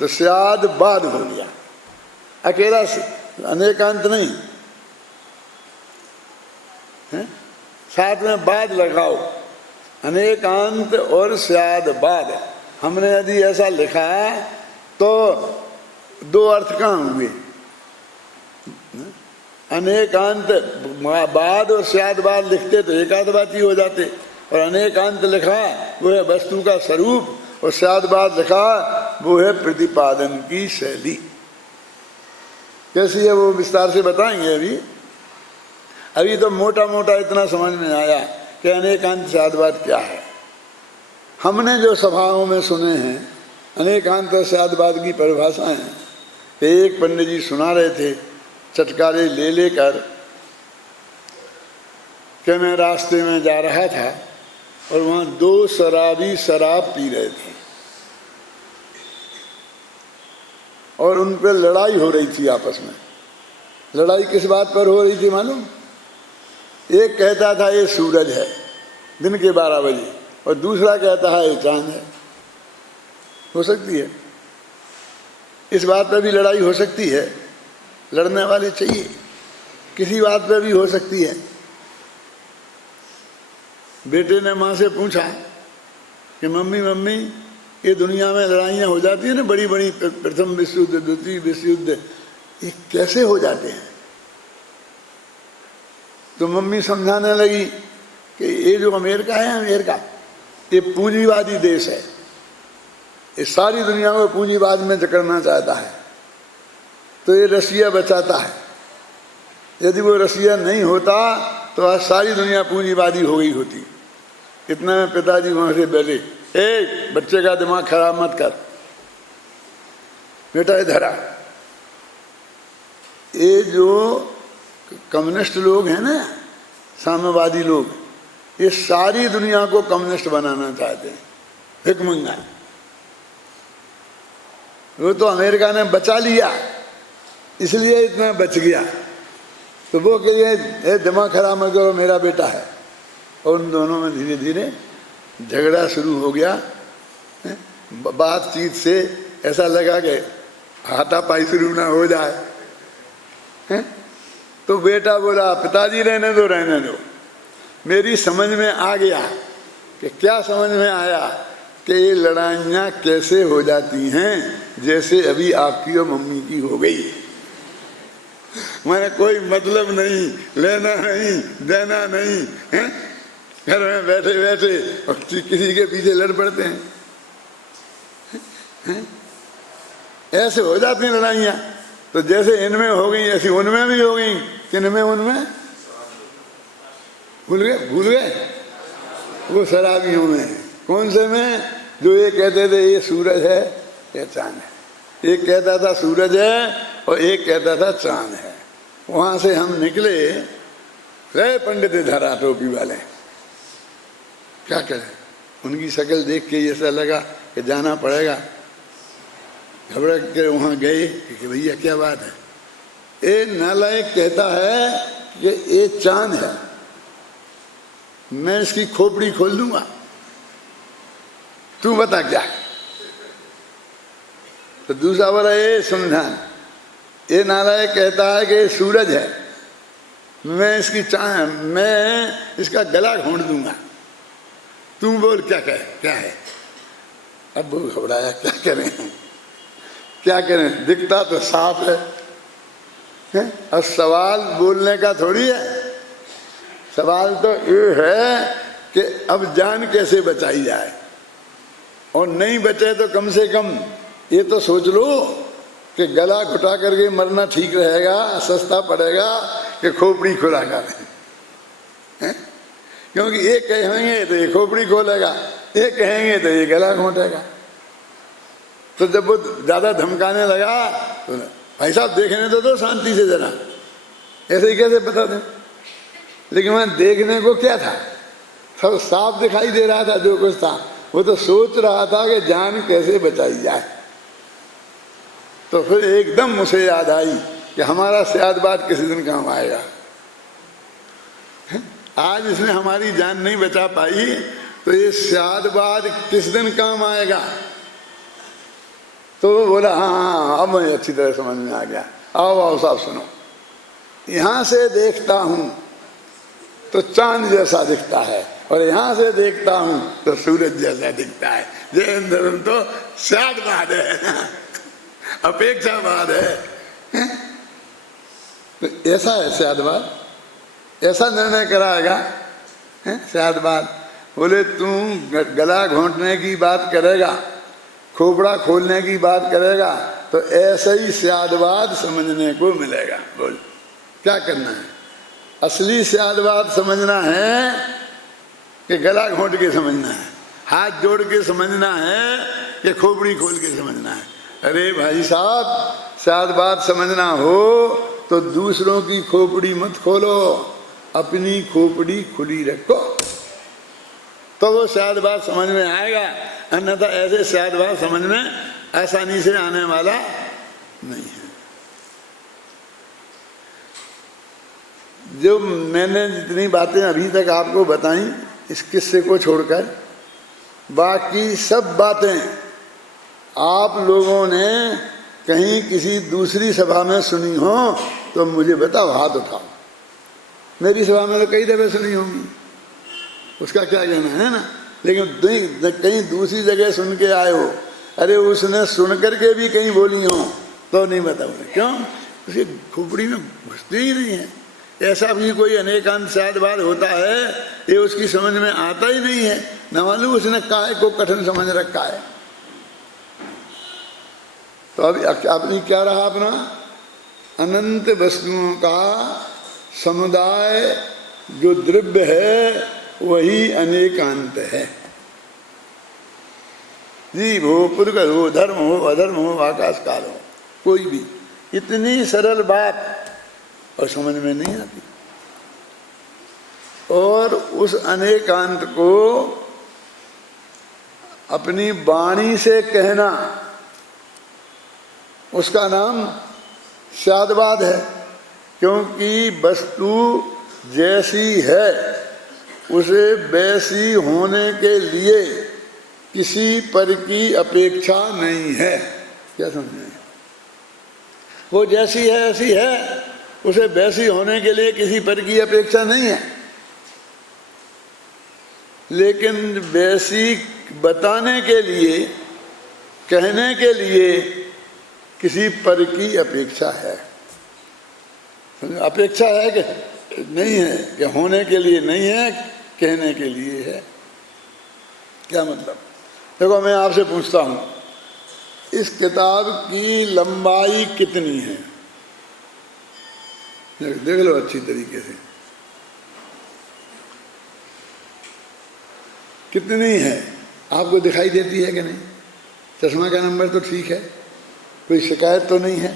तो स्यादवाद हो गया। अकेला अनेकांत नहीं है, साथ में बाद लगाओ, अनेकांत और स्यादवाद। हमने यदि ऐसा लिखा तो दो अर्थ कहाँ हुए? अनेकांत बाद और स्यादवाद लिखते तो एकाध बात ही हो जाते, और अनेकांत लिखा वो है वस्तु का स्वरूप, और स्यादवाद लिखा वो है प्रतिपादन की शैली। कैसी है वो विस्तार से बताएंगे। अभी तो मोटा मोटा इतना समझ में आया कि अनेकांत स्यादवाद क्या है। हमने जो सभाओं में सुने हैं अनेकांत और स्यादवाद की परिभाषाएं, एक पंडित जी सुना रहे थे चटकारे ले लेकर कि मैं रास्ते में जा रहा था और वहाँ दो शराबी शराब पी रहे थे और उन पर लड़ाई हो रही थी आपस में। लड़ाई किस बात पर हो रही थी मालूम? एक कहता था ये सूरज है दिन के 12 बजे, और दूसरा कहता है ये चांद है। हो सकती है, इस बात पर भी लड़ाई हो सकती है। लड़ने वाले चाहिए, किसी बात पर भी हो सकती है। बेटे ने माँ से पूछा कि मम्मी मम्मी ये दुनिया में लड़ाइयाँ हो जाती है ना, बड़ी बड़ी, प्रथम विश्व युद्ध, द्वितीय विश्व युद्ध, ये कैसे हो जाते हैं? तो मम्मी समझाने लगी कि ये जो अमेरिका है, अमेरिका ये पूंजीवादी देश है, ये सारी दुनिया को पूंजीवाद में जकड़ना चाहता है, तो ये रसिया बचाता है। यदि वो रसिया नहीं होता तो आज सारी दुनिया पूंजीवादी हो गई होती। इतना में पिताजी वहाँ से बोले, ए बच्चे का दिमाग खराब मत कर, बेटा इधर आ। ये जो कम्युनिस्ट लोग हैं ना, साम्यवादी लोग, ये सारी दुनिया को कम्युनिस्ट बनाना चाहते हैं, भिखमंगा। वो तो अमेरिका ने बचा लिया इसलिए इतना बच गया, तो वो के लिए दिमाग खराब मत करो, मेरा बेटा है। और उन दोनों में धीरे धीरे झगड़ा शुरू हो गया। बातचीत से ऐसा लगा कि हाथापाई शुरू ना हो जाए। तो बेटा बोला पिताजी रहने दो रहने दो। मेरी समझ में आ गया कि क्या समझ में आया कि ये लड़ाइयाँ कैसे हो जाती हैं जैसे अभी आपकी और मम्मी की हो गई। मैंने कोई मतलब नहीं, लेना नहीं, देना नहीं है? घर में बैठे बैठे और किसी के पीछे लड़ पड़ते हैं, ऐसे हो जाती हैं लड़ाइयाँ। तो जैसे इनमें हो गई ऐसी उनमें भी हो गई। किनमें? उनमें भूल गए वो शराबियों में। कौन से में? जो ये कहते थे ये सूरज है ये चांद है, एक कहता था सूरज है और एक कहता था चांद है। वहां से हम निकले, गए पंडित धरा टोपी वाले। क्या करें, उनकी शक्ल देख के ऐसा लगा कि जाना पड़ेगा। घबरा के वहां गए कि भैया क्या बात है? ये नालायक कहता है कि ये चांद है, मैं इसकी खोपड़ी खोल दूंगा, तू बता क्या। तो दूसरा बोला ये समझान, ये नालायक कहता है कि ये सूरज है, मैं इसका गला घोंट दूंगा, तुम बोल क्या है। अब वो घबराया, क्या करें, दिखता तो साफ है? अब सवाल बोलने का थोड़ी है, सवाल तो ये है कि अब जान कैसे बचाई जाए, और नहीं बचे तो कम से कम ये तो सोच लो कि गला घुटा करके मरना ठीक रहेगा, सस्ता पड़ेगा कि खोपड़ी खुला करें। क्योंकि एक कहेंगे तो ये खोपड़ी खोलेगा, एक कहेंगे तो ये गला घोंटेगा। तो जब वो ज्यादा धमकाने लगा तो भाई साहब देखने दो शांति से जरा, ऐसे ही कैसे बता दें। लेकिन वहां देखने को क्या था, सब साफ दिखाई दे रहा था जो कुछ था। वो तो सोच रहा था कि जान कैसे बचाई जाए। तो फिर एकदम मुझे याद आई कि हमारा सयादबाद किसी दिन काम आएगा। आज इसने हमारी जान नहीं बचा पाई तो ये सयादबाद किस दिन काम आएगा। तो वो बोला हाँ, अब मैं अच्छी तरह समझ में आ गया। आओ साहब सुनो, यहां से देखता हूं तो चांद जैसा दिखता है, और यहां से देखता हूं तो सूरज जैसा दिखता है। जैन धर्म तो सयादबाद है, अपेक्षावाद है। तो ऐसा है सयादबाद, ऐसा निर्णय कराएगा सयादबाद। बोले तू गला घोंटने की बात करेगा, खोपड़ा खोलने की बात करेगा, तो ऐसा ही सयादबाद समझने को मिलेगा। बोल क्या करना है? असली सयादबाद समझना है कि गला घोंट के समझना है, हाथ जोड़ के समझना है कि खोपड़ी खोल के समझना है? अरे भाई साहब, सयादबाद समझना हो तो दूसरों की खोपड़ी मत खोलो, अपनी खोपड़ी खुली रखो, तो वो सयादबाद समझ में आएगा। अन्यथा ऐसे सयादबाद समझ में आसानी से आने वाला नहीं है। जो मैंने जितनी बातें अभी तक आपको बताई इस किस्से को छोड़कर, बाकी सब बातें आप लोगों ने कहीं किसी दूसरी सभा में सुनी हो तो मुझे बताओ, हाथ उठाओ। मेरी सभा में तो कई दफे सुनी होंगी, उसका क्या कहना है ना। लेकिन कहीं दूसरी जगह सुन के आए हो, अरे उसने सुन करके भी कहीं बोली हो तो नहीं बताऊंगा। क्यों? उसकी खोपड़ी में घुसती ही नहीं है। ऐसा भी कोई अनेकांत सयादबाद होता है ये उसकी समझ में आता ही नहीं है, न मालूम उसने काय को कठिन समझ रखा है। तो अब अपनी क्या रहा, अपना अनंत वस्तुओं का समुदाय जो द्रव्य है वही अनेकांत है। जीव हो, पुरगल हो, धर्म हो, अधर्म हो, आकाश काल हो, कोई भी इतनी सरल बात और समझ में नहीं आती। और उस अनेकांत को अपनी वाणी से कहना, उसका नाम सयादबाद है। क्योंकि वस्तु जैसी है उसे वैसी होने के लिए किसी पर की अपेक्षा नहीं है। क्या समझे? वो जैसी है ऐसी है, उसे वैसी होने के लिए किसी पर की अपेक्षा नहीं है, लेकिन वैसी बताने के लिए, कहने के लिए किसी पर की अपेक्षा है। अपेक्षा है कि नहीं है, कि होने के लिए नहीं है, कहने के लिए है। क्या मतलब? देखो मैं आपसे पूछता हूं, इस किताब की लंबाई कितनी है? देख लो अच्छी तरीके से, कितनी है आपको दिखाई देती है कि नहीं? चश्मा का नंबर तो ठीक है, कोई शिकायत तो नहीं है।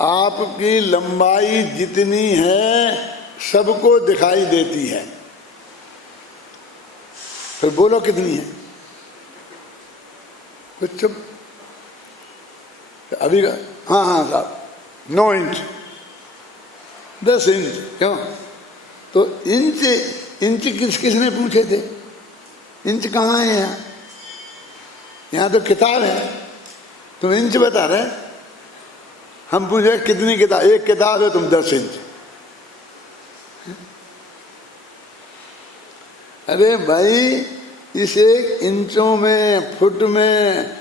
आपकी लंबाई जितनी है सबको दिखाई देती है, फिर बोलो कितनी है? कुछ चुप। अभी हाँ हाँ साहब, 9 इंच, 10 इंच। क्यों? तो इंच किसने पूछे थे? इंच कहाँ है यहाँ? यहाँ तो किताब है, तुम इंच बता रहे। हम पूछे कितनी किताब? एक किताब है, तुम 10 इंच। अरे भाई, इसे इंचों में, फुट में,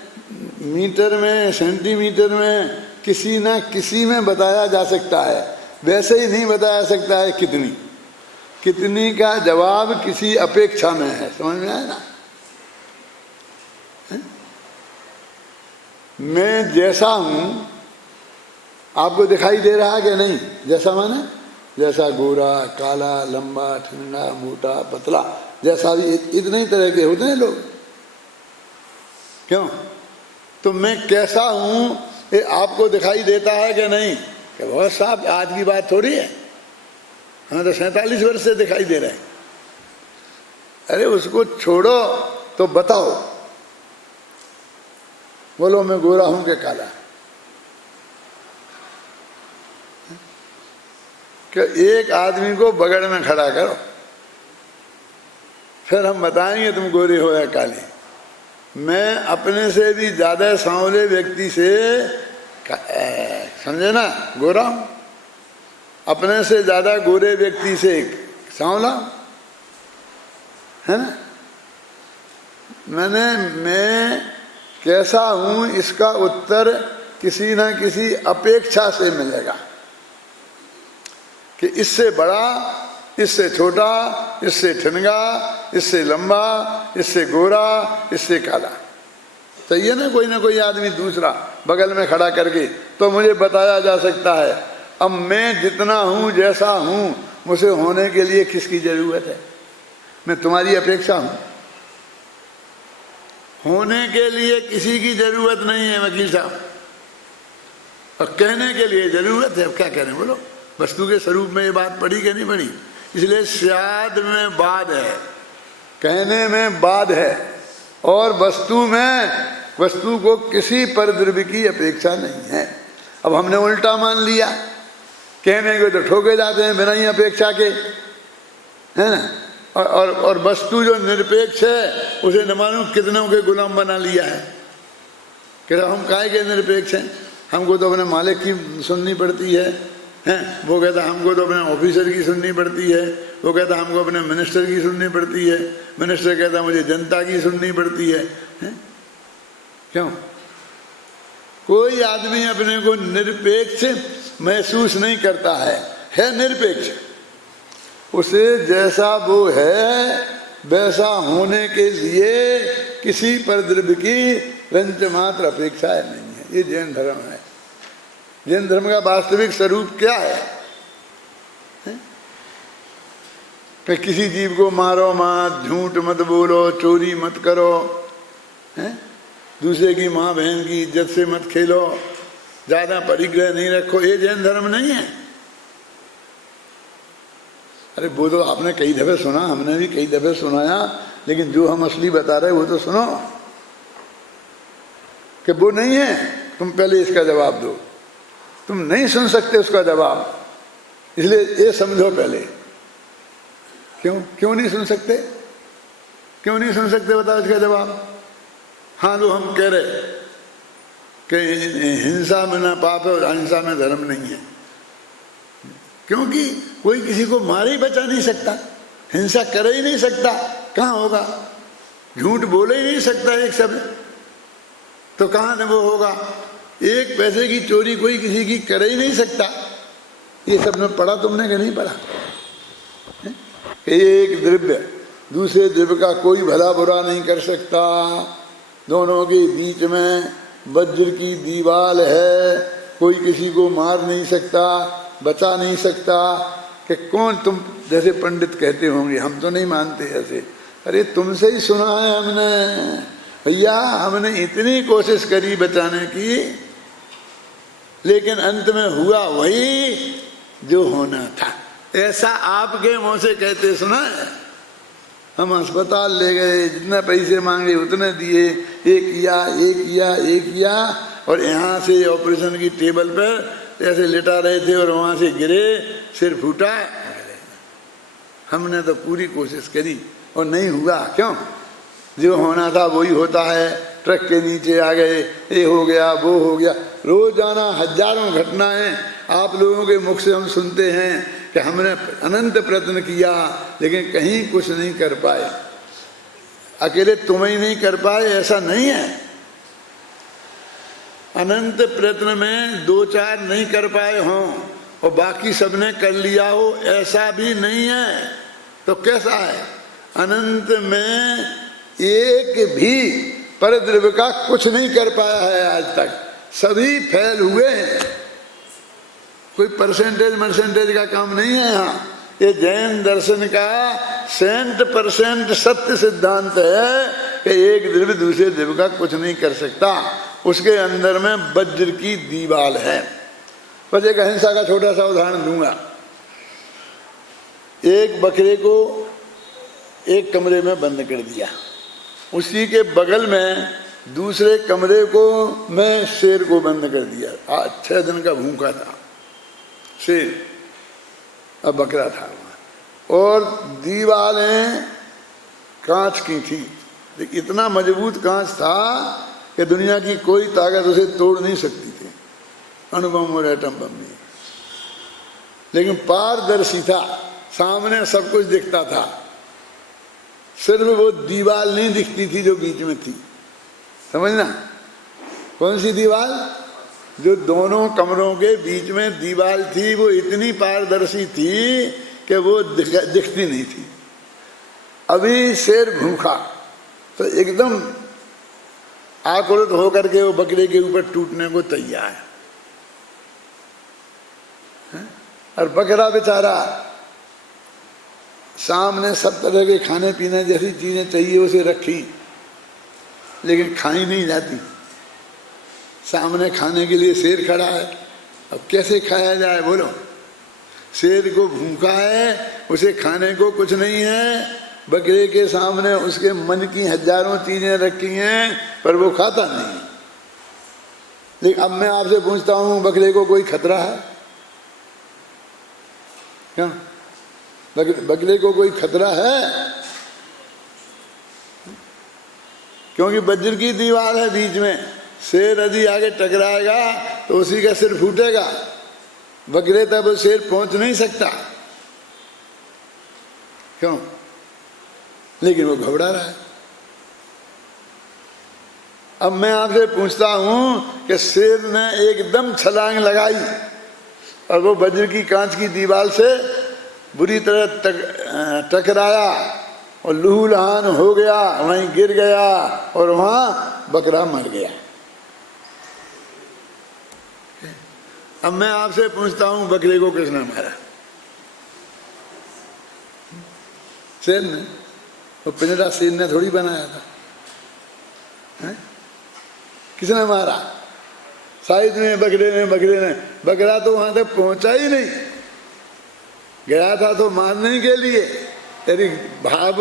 मीटर में, सेंटीमीटर में, किसी ना किसी में बताया जा सकता है, वैसे ही नहीं बताया सकता है कितनी। कितनी का जवाब किसी अपेक्षा में है, समझ में आया ना? मैं जैसा हूं आपको दिखाई दे रहा है कि नहीं? जैसा माने जैसा गोरा, काला, लंबा, ठंडा, मोटा, पतला, जैसा भी इतने ही तरह के होते हैं लोग। क्यों? तो मैं कैसा हूं ये आपको दिखाई देता है कि नहीं? कि बहुत साहब आज की बात थोड़ी है, हमें तो 47 वर्ष से दिखाई दे रहे हैं। अरे उसको छोड़ो, तो बताओ, बोलो मैं गोरा हूं कि काला? कि एक आदमी को बगल में खड़ा करो, फिर हम बताएंगे तुम गोरे हो या काले। मैं अपने से भी ज्यादा सांवले व्यक्ति से, समझे ना, गोरा हूं। अपने से ज्यादा गोरे व्यक्ति से सांवला, है ना? मैं कैसा हूं इसका उत्तर किसी ना किसी अपेक्षा से मिलेगा, कि इससे बड़ा, इससे छोटा, इससे ठनगा, इससे लंबा, इससे गोरा, इससे काला। चाहिए ना कोई आदमी दूसरा बगल में खड़ा करके, तो मुझे बताया जा सकता है। अब मैं जितना हूं, जैसा हूं, मुझे होने के लिए किसकी जरूरत है? मैं तुम्हारी अपेक्षा हूं? होने के लिए किसी की जरूरत नहीं है वकील साहब, और कहने के लिए जरूरत है। अब क्या करें बोलो? वस्तु के स्वरूप में ये बात पड़ी कि नहीं पड़ी? इसलिए स्याद में बाद है, कहने में बाद है, और वस्तु में, वस्तु को किसी परद्रव्य की अपेक्षा नहीं है। अब हमने उल्टा मान लिया, कहने को तो ठोके जाते हैं बिना ही अपेक्षा के, है ना? और वस्तु जो निरपेक्ष है उसे न मालूम कितनों के गुलाम बना लिया है। कि हम काहे के निरपेक्ष हैं? हमको तो अपने मालिक की सुननी पड़ती है, हैं? वो कहता हमको तो अपने ऑफिसर की सुननी पड़ती है, वो कहता हमको अपने मिनिस्टर की सुननी पड़ती है, मिनिस्टर कहता मुझे जनता की सुननी पड़ती है, हैं? क्यों? कोई आदमी अपने को निरपेक्ष महसूस नहीं करता है निरपेक्ष। उसे जैसा वो है वैसा होने के लिए किसी परद्रव्य की रंच मात्र अपेक्षा नहीं है। ये जैन धर्म है। जैन धर्म का वास्तविक स्वरूप क्या है? कि किसी जीव को मारो मत, झूठ मत बोलो, चोरी मत करो, हैं? दूसरे की माँ बहन की इज्जत से मत खेलो, ज्यादा परिग्रह नहीं रखो। ये जैन धर्म नहीं है। अरे वो तो आपने कई दफे सुना, हमने भी कई दफे सुनाया, लेकिन जो हम असली बता रहे वो तो सुनो। कि वो नहीं है, तुम पहले इसका जवाब दो। तुम नहीं सुन सकते उसका जवाब, इसलिए ये समझो पहले। क्यों नहीं सुन सकते? क्यों नहीं सुन सकते बताओ इसका जवाब। हाँ, तो हम कह रहे कि हिंसा में ना पाप है और अहिंसा में धर्म नहीं है। क्योंकि कोई किसी को मार ही बचा नहीं सकता, हिंसा कर ही नहीं सकता, कहाँ होगा, झूठ बोल ही नहीं सकता एक शब्द, तो कहाँ न वो होगा। एक पैसे की चोरी कोई किसी की कर ही नहीं सकता। ये सब ने पढ़ा तुमने कि नहीं पढ़ा? एक द्रव्य दूसरे द्रव्य का कोई भला बुरा नहीं कर सकता, दोनों के बीच में वज्र की दीवार है, कोई किसी को मार नहीं सकता, बचा नहीं सकता। कि कौन तुम जैसे पंडित कहते होंगे, हम तो नहीं मानते ऐसे, अरे तुमसे ही सुना है हमने भैया, हमने इतनी कोशिश करी बचाने की, लेकिन अंत में हुआ वही जो होना था। ऐसा आपके मुंह से कहते सुना है। हम अस्पताल ले गए, जितना पैसे मांगे उतने दिए, एक किया, और यहाँ से ऑपरेशन की टेबल पर ऐसे लेटा रहे थे और वहाँ से गिरे, सिर फूटा। हमने तो पूरी कोशिश करी और नहीं हुआ। क्यों? जो होना था वही होता है। ट्रक के नीचे आ गए, ये हो गया, वो हो गया। रोजाना हजारों घटनाएं आप लोगों के मुख से हम सुनते हैं कि हमने अनंत प्रयत्न किया लेकिन कहीं कुछ नहीं कर पाए। अकेले तुम ही नहीं कर पाए ऐसा नहीं है, अनंत प्रयत्न में दो चार नहीं कर पाए हों और बाकी सबने कर लिया हो, ऐसा भी नहीं है। तो कैसा है? अनंत में एक भी परद्रव्य का कुछ नहीं कर पाया है आज तक, सभी फैल हुए हैं। कोई परसेंटेज का काम नहीं है यहाँ। ये जैन दर्शन का 100% सत्य सिद्धांत है कि एक द्रव्य दूसरे द्रव्य का कुछ नहीं कर सकता, उसके अंदर में वज्र की दीवार है। बस एक अहिंसा का छोटा सा उदाहरण दूंगा। एक बकरे को एक कमरे में बंद कर दिया, उसी के बगल में दूसरे कमरे को में शेर को बंद कर दिया। 6 दिन का भूखा था शेर, अब बकरा था वहाँ, और दीवारें कांच की थी। इतना मजबूत कांच था कि दुनिया की कोई ताकत उसे तोड़ नहीं सकती थी, अणुबम और एटम बम भी। लेकिन पारदर्शी था, सामने सब कुछ दिखता था, सिर्फ वो दीवार नहीं दिखती थी जो बीच में थी। समझना? कौन सी दीवार? जो दोनों कमरों के बीच में दीवार थी, वो इतनी पारदर्शी थी कि वो दिखती नहीं थी। अभी शेर भूखा तो एकदम आकुलित होकर के वो बकरे के ऊपर टूटने को तैयार है। और बकरा बेचारा सामने सब तरह के खाने पीने जैसी चीजें चाहिए उसे रखी, लेकिन खाई नहीं जाती। सामने खाने के लिए शेर खड़ा है, अब कैसे खाया जाए बोलो? शेर को भूखा है, उसे खाने को कुछ नहीं है, बकरे के सामने उसके मन की हजारों चीजें रखी हैं पर वो खाता नहीं। लेकिन अब मैं आपसे पूछता हूं, बकरे को कोई खतरा है क्या? बकरे को कोई खतरा है? क्योंकि वज्र की दीवार है बीच में, शेर यदि आगे टकराएगा तो उसी का सिर फूटेगा, बकरे तक शेर पहुंच नहीं सकता। क्यों? लेकिन वो घबरा रहा है। अब मैं आपसे पूछता हूं कि शेर ने एकदम छलांग लगाई और वो वज्र की कांच की दीवार से बुरी तरह टकराया और लहूलुहान हो गया, वहीं गिर गया और वहां बकरा मर गया। अब मैं आपसे पूछता हूं, बकरे को किसने मारा? शेर ने। वो पिंजरा शेर ने थोड़ी बनाया था, है? किसने मारा? साइड में बकरे ने। बकरा तो वहां तक पहुंचा ही नहीं, गया था तो मारने के लिए। यदि भाव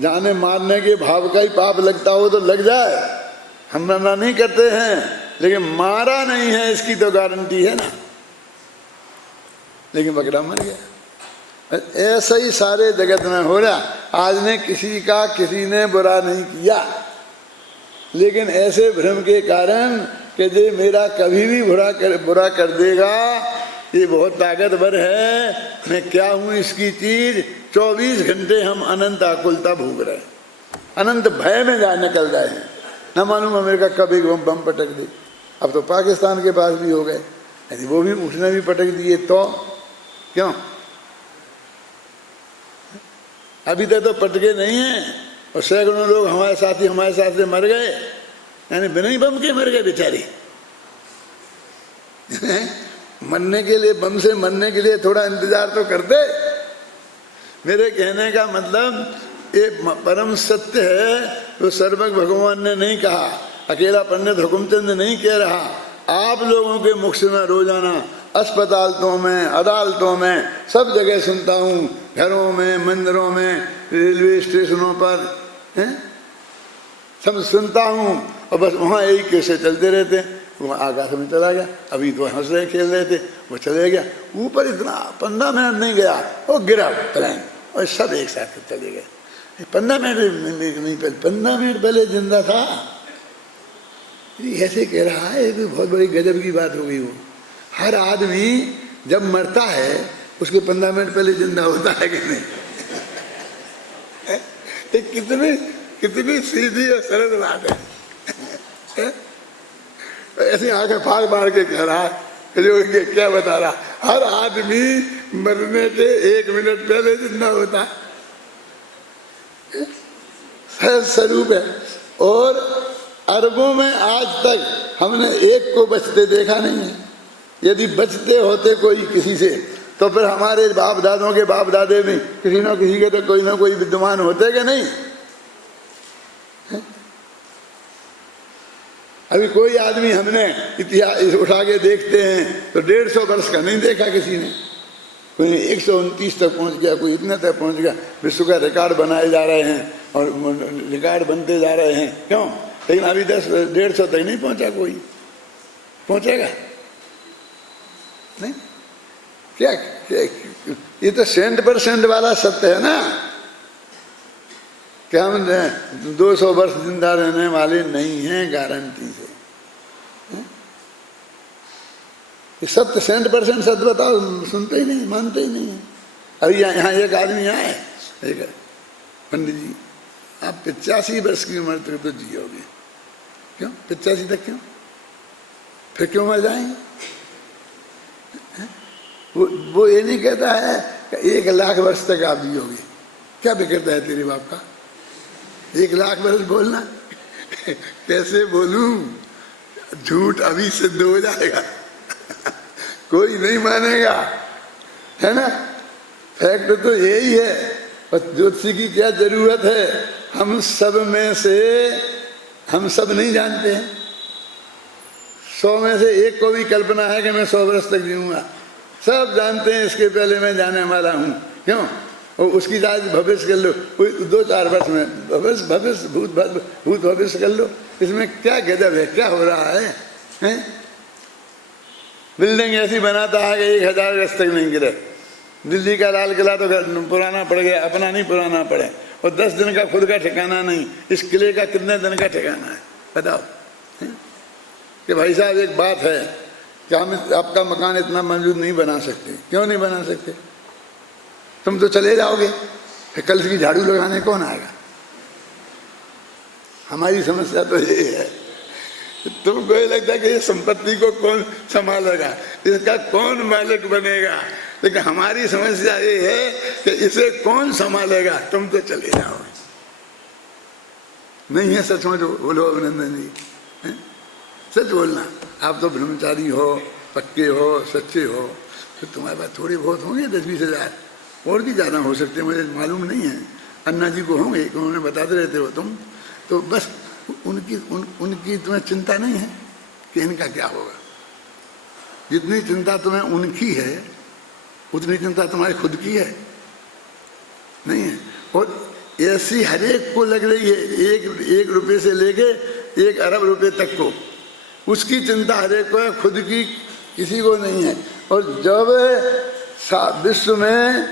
जाने मारने के भाव का ही पाप लगता हो तो लग जाए, हम मना नहीं करते हैं, लेकिन मारा नहीं है इसकी तो गारंटी है ना। लेकिन बकरा मर गया। ऐसा ही सारे जगत में हो रहा। आज ने किसी का किसी ने बुरा नहीं किया, लेकिन ऐसे भ्रम के कारण कि जे मेरा कभी भी बुरा कर देगा, ये बहुत ताकतवर है, मैं क्या हूँ इसकी चीज। 24 घंटे हम अनंत आकुलता भोग रहे हैं, अनंत भय में जा निकल रहे हैं। न मालूम अमेरिका कब एक बम पटक दे। अब तो पाकिस्तान के पास भी हो गए, यदि वो भी उसने भी पटक दिए तो क्यों? अभी तक तो पटके नहीं है और सैकड़ों लोग हमारे साथ से मर गए, यानी बिना ही बम के मर गए बेचारे। मरने के लिए, बम से मरने के लिए थोड़ा इंतजार तो करते। मेरे कहने का मतलब ये परम सत्य है, तो सर्वज्ञ भगवान ने नहीं कहा, अकेला पंडित हुकुमचंद नहीं कह रहा, आप लोगों के मुख से मैं रोजाना अस्पतालों में, अदालतों में, सब जगह सुनता हूँ, घरों में, मंदिरों में, रेलवे स्टेशनों पर, सब सुनता हूँ। और बस वहाँ यही कैसे चलते रहते हैं। वो आकाश में चला गया, अभी तो हंस रहे खेल रहे थे, वो चले गया ऊपर, इतना 15 मिनट नहीं गया, वो गिरा प्लेन और सब एक साथ चले गए। 15 मिनट नहीं, 15 मिनट पहले जिंदा था। ऐसे कह रहा है, तो बहुत बड़ी गजब की बात हो गई। वो हर आदमी जब मरता है उसके 15 मिनट पहले जिंदा होता है कि नहीं? कितनी सीधी और सरल बात है। ऐसी आंखें फाड़ के कह रहा है, जो क्या बता रहा, हर आदमी मरने के 1 मिनट पहले जिंदा होता है। सहज स्वरूप है। और अरबों में आज तक हमने एक को बचते देखा नहीं है। यदि बचते होते कोई किसी से, तो फिर हमारे बाप दादों के बाप दादे में किसी न किसी के तो कोई ना कोई विद्यमान होते कि नहीं? अभी कोई आदमी हमने इतिहास उठा के देखते हैं तो 150 वर्ष का नहीं देखा किसी ने। कोई 129 तक पहुंच गया, कोई इतने तक पहुंच गया। विश्व का रिकॉर्ड बनाए जा रहे हैं और रिकॉर्ड बनते जा रहे हैं, क्यों? लेकिन अभी 150 तक नहीं पहुंचा। कोई पहुंचेगा नहीं? क्या ये तो 100% वाला सत्य है ना, कि हम 200 वर्ष जिंदा रहने वाले नहीं हैं गारंटी से। ये सत्य 100% सत्य बताओ, सुनते ही नहीं, मानते ही नहीं है। अभी यहाँ एक आदमी आए, एक पंडित जी, आप 85 वर्ष की उम्र तक तो जियोगे। क्यों 85 तक? क्यों? फिर क्यों मर जाएंगे? वो ये नहीं कहता है कि 1 लाख वर्ष तक आप जियोगे। क्या बिगड़ता है तेरे बाप का? 1 लाख वर्ष बोलना कैसे बोलूं? झूठ अभी सिद्ध हो जाएगा। कोई नहीं मानेगा, है ना? फैक्ट तो यही है। और ज्योतिषी की क्या जरूरत है? हम सब में से हम सब नहीं जानते हैं। 100 में से 1 को भी कल्पना है कि मैं 100 वर्ष तक जीऊंगा। सब जानते हैं इसके पहले मैं जाने वाला हूँ। क्यों? और उसकी आज भविष्य कर लो, 2-4 वर्ष में भविष्य भूत भविष्य कर लो। इसमें क्या गजब है? क्या हो रहा है? बिल्डिंग ऐसी बनाता है कि 1000 वर्ष तक नहीं गिरे। दिल्ली का लाल किला तो पुराना पड़ गया, अपना नहीं पुराना पड़े। और 10 दिन का खुद का ठिकाना नहीं, इस किले का कितने दिन का ठिकाना है बताओ? कि भाई साहब एक बात है कि हम आपका मकान इतना मौजूद नहीं बना सकते। क्यों नहीं बना सकते? तुम तो चले जाओगे, फिर कल की झाड़ू लगाने कौन आएगा? हमारी समस्या तो ये है। तुमको ये लगता है कि ये संपत्ति को कौन संभालेगा, इसका कौन मालिक बनेगा? लेकिन हमारी समस्या ये है कि इसे कौन संभालेगा? तुम तो चले जाओगे। नहीं है? सच में बोलो अभिनंदन जी, सच बोलना। आप तो ब्रह्मचारी हो, पक्के हो, सच्चे हो, तो तुम्हारे पास थोड़े बहुत होंगे 10-20 हज़ार, और भी ज़्यादा हो सकते हैं, मुझे मालूम नहीं है। अन्ना जी को होंगे, उन्होंने बताते रहते हो तुम। तो बस उनकी तुम्हें चिंता नहीं है कि इनका क्या होगा। जितनी चिंता तुम्हें उनकी है उतनी चिंता तुम्हारी खुद की है नहीं है। और ऐसी हर एक को लग रही है, 1 रुपये से लेके 1 अरब रुपये तक को, उसकी चिंता हर एक को है, खुद की किसी को नहीं है। और जब विश्व में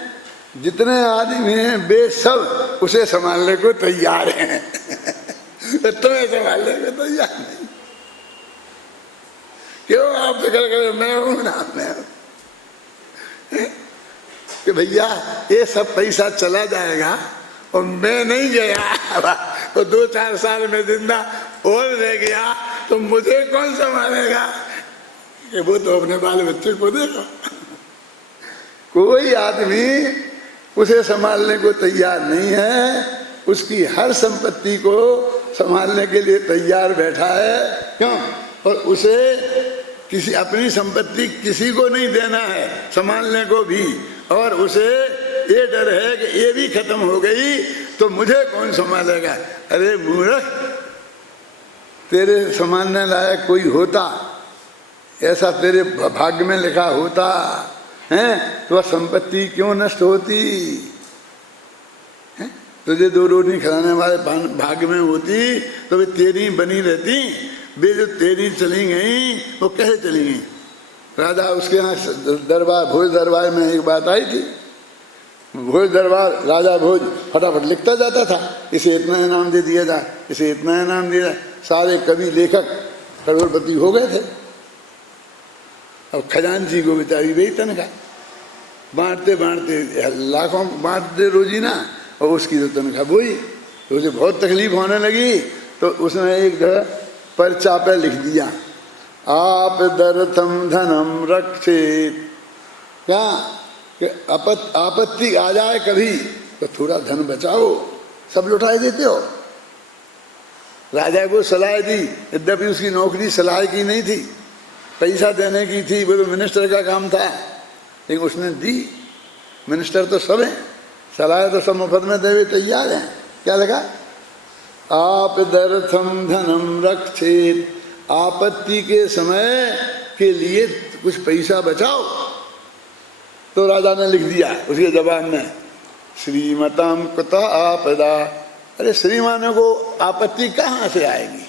जितने आदमी हैं वे सब उसे संभालने को तैयार हैं तुम्हें संभालने को तैयार नहीं। क्यों आप फिक्र करें? मैं हूं ना, मैं कि भैया ये सब पैसा चला जाएगा और मैं नहीं गया तो 2-4 साल में जिंदा और रह गया तो मुझे कौन संभालेगा? कि वो तो अपने बाल बच्चे को देगा। कोई आदमी उसे संभालने को तैयार नहीं है, उसकी हर संपत्ति को संभालने के लिए तैयार बैठा है। क्यों? और उसे किसी अपनी संपत्ति किसी को नहीं देना है, संभालने को भी। और उसे ये डर है कि ये भी खत्म हो गई तो मुझे कौन संभालेगा। अरे मूर्ख, तेरे संभालने लायक कोई होता, ऐसा तेरे भाग्य में लिखा होता है तो वह संपत्ति क्यों नष्ट होती है? तुझे 2 रोटी खिलाने वाले भाग्य में होती तो वे तेरी बनी रहती। वे जो तेरी चली गई वो कैसे चली गई? राजा उसके यहाँ दरबार, भोज दरबार में एक बात आई थी। भोज दरबार, राजा भोज फटाफट लिखता जाता था, इसे इतना इनाम दे दिया जाए, इसे इतना इनाम दिया जाए। सारे कवि लेखक करोड़पति हो गए थे। अब खजानची को बेचारी वही तनख्वाह, बांटते बांटते लाखों बांटते रोजीना, और उसकी तो तनख्वाह वही। तो उसे बहुत तकलीफ होने लगी तो उसने एक पर्चा पे लिख दिया, आप दर्थम धनम रक्षेत। क्या कि आपत्ति आ जाए कभी तो थोड़ा धन बचाओ, सब लुटाए देते हो। राजा को सलाह दी, यद्यपि उसकी नौकरी सलाह की नहीं थी, पैसा देने की थी, वो तो मिनिस्टर का काम था, लेकिन उसने दी। मिनिस्टर तो सब हैं, सलाह तो सब मुफ्त में देवे तैयार हैं। क्या लगा? आप दर्थम धनम रक्षेत, आपत्ति के समय के लिए कुछ पैसा बचाओ। तो राजा ने लिख दिया उसके जवाब में, श्रीमताम कुतः आपदा। अरे श्रीमानों को आपत्ति कहाँ से आएगी?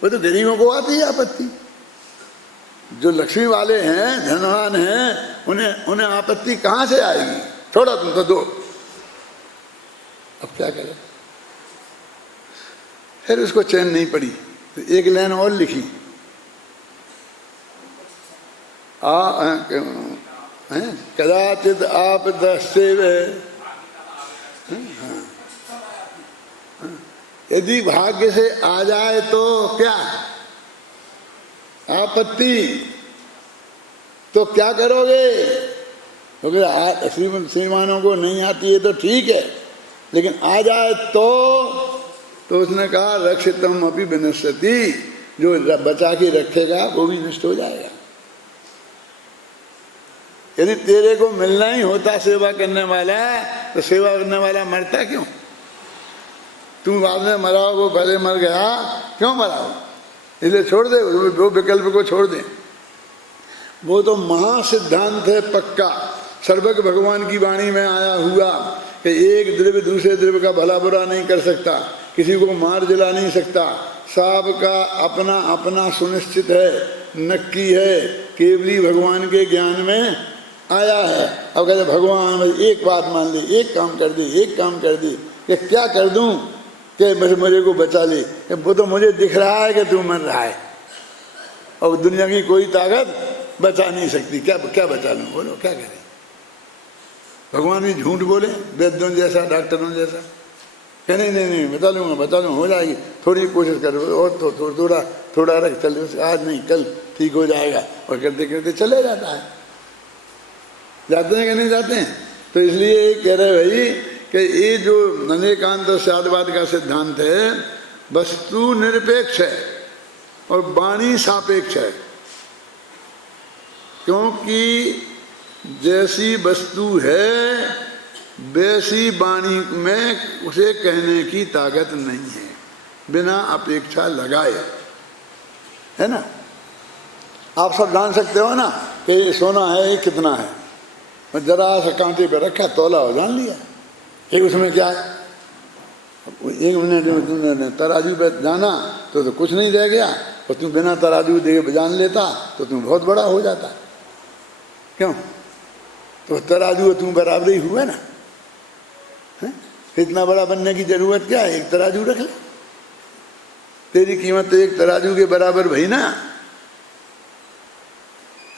वो तो गरीबों को आती है आपत्ति। जो लक्ष्मी वाले हैं, धनवान हैं, उन्हें आपत्ति कहाँ से आएगी? छोड़ो तुम तो दो। अब क्या करें? फिर उसको चैन नहीं पड़ी तो एक लाइन और लिखी, कदाचित आप दस्सेव, यदि भाग्य से आ जाए तो क्या आपत्ति, तो क्या करोगे? क्योंकि श्रीमानों को नहीं आती है तो ठीक है, लेकिन आ जाए तो उसने कहा रक्षितम अपि विनश्यति, जो बचा के रखेगा वो भी नष्ट हो जाएगा। यदि तेरे को मिलना ही होता सेवा करने वाला, तो सेवा करने वाला मरता क्यों? तुम बाद में मरा, वो पहले मर गया, क्यों मरा? इसलिए छोड़ दे, वो विकल्प को छोड़ दे। वो तो महासिद्धांत है पक्का, सर्वज्ञ भगवान की वाणी में आया हुआ कि एक द्रव्य दूसरे द्रव्य का भला बुरा नहीं कर सकता, किसी को मार जला नहीं सकता, सबका अपना अपना सुनिश्चित है, नक्की है, केवली भगवान के ज्ञान में आया है। अब कहते भगवान भाई एक बात मान ली, एक काम कर दी, एक काम कर दी, कि क्या कर दूं कि मेरे को बचा ले? वो तो मुझे दिख रहा है कि तू मर रहा है और दुनिया की कोई ताकत बचा नहीं सकती। क्या क्या बचा लूँ? बोलो क्या करें? भगवान भी झूठ बोले, वैद्यों जैसा, डॉक्टरों जैसा, क्या नहीं नहीं नहीं बता लूँगा, हो जाएगी, थोड़ी कोशिश करो और तो थोड़ा रख चल, आज नहीं कल ठीक हो जाएगा, और करते करते चले जाता है। जाते हैं कि नहीं जाते हैं? तो इसलिए कह रहे भाई कि ये जो अनेकांत और साध्यवाद का सिद्धांत है, वस्तु निरपेक्ष है और वाणी सापेक्ष है। क्योंकि जैसी वस्तु है वैसी वाणी में उसे कहने की ताकत नहीं है, बिना अपेक्षा लगाए, है ना? आप सब जान सकते हो ना कि ये सोना है, ये कितना है, जरा सा कांटे पे रखा, तोला हो, जान लिया कि उसमें क्या है। एक मिनट में तुमने तराजू पे जाना तो कुछ नहीं रह गया, और तुम बिना तराजू दे जान लेता तो तुम बहुत बड़ा हो जाता। क्यों? तो तराजू तुम बराबर ही हुआ ना, है? इतना बड़ा बनने की जरूरत क्या है? एक तराजू रख ले, तेरी कीमत तो एक तराजू के बराबर भई ना,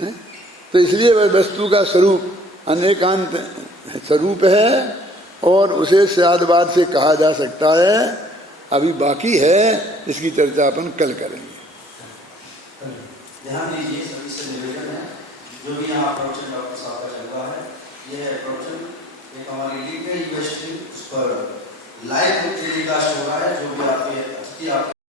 है? तो इसलिए वह वस्तु का स्वरूप अनेकांत स्वरूप है और उसे स्यादवाद से कहा जा सकता है। अभी बाकी है, इसकी चर्चा अपन कल करेंगे। ध्यान दीजिए, सभी से निवेदन है, जो भी यहाँ प्रवचन डॉक्टर साहब का चल रहा है, ये प्रवचन एक हमारी लीग यूनिवर्सिटी उस पर लाइव टेलीकास्ट हो रहा है। जो भी आपके